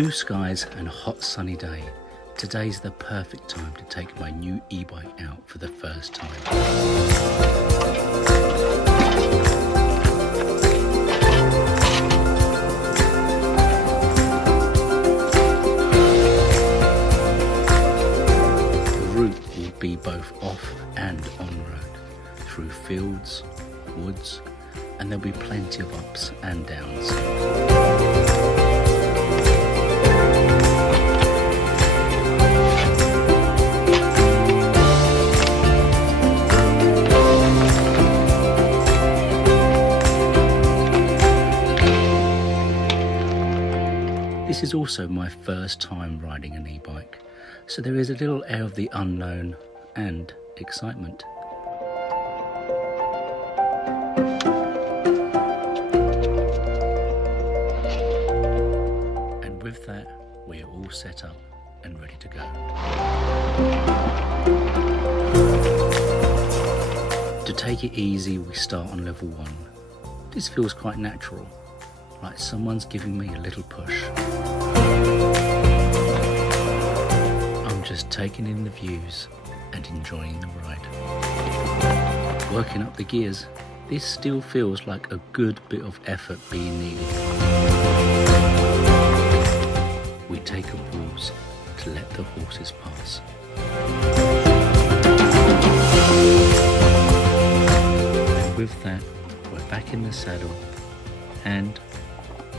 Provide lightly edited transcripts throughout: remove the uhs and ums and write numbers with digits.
Blue skies and a hot sunny day. Today's the perfect time to take my new e-bike out for the first time. The route will be both off and on road, through fields, woods, and there'll be plenty of ups and downs. This is also my first time riding an e-bike, so there is a little air of the unknown and excitement. And with that, we are all set up and ready to go. To take it easy, we start on level 1. This feels quite natural, like someone's giving me a little push. I'm just taking in the views and enjoying the ride. Working up the gears, this still feels like a good bit of effort being needed. We take a pause to let the horses pass. And with that, we're back in the saddle, and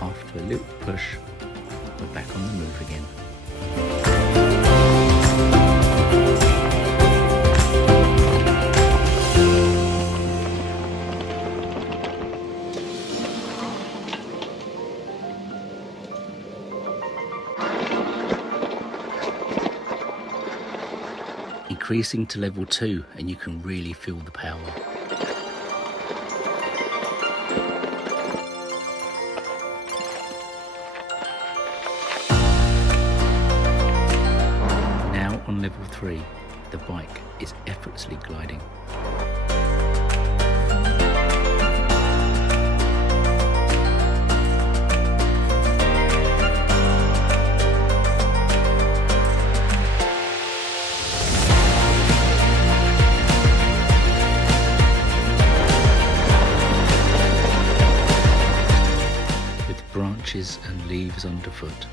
after a little push, we're back on the move again. Increasing to level 2 and you can really feel the power. On level 3, the bike is effortlessly gliding. With branches and leaves underfoot,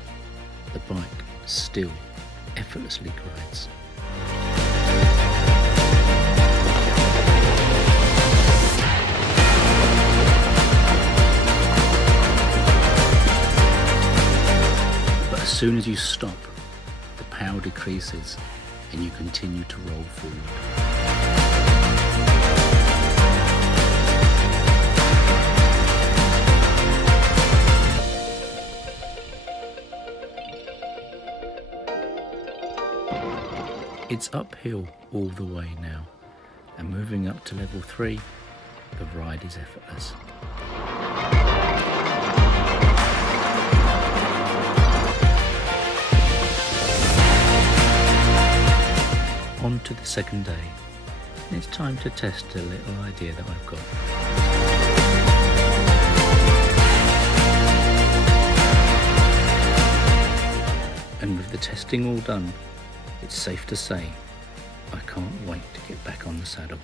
the bike still effortlessly glides. But as soon as you stop, the power decreases and you continue to roll forward. It's uphill all the way now, and moving up to level 3, the ride is effortless. On to the second day, and it's time to test a little idea that I've got. And with the testing all done, it's safe to say I can't wait to get back on the saddle.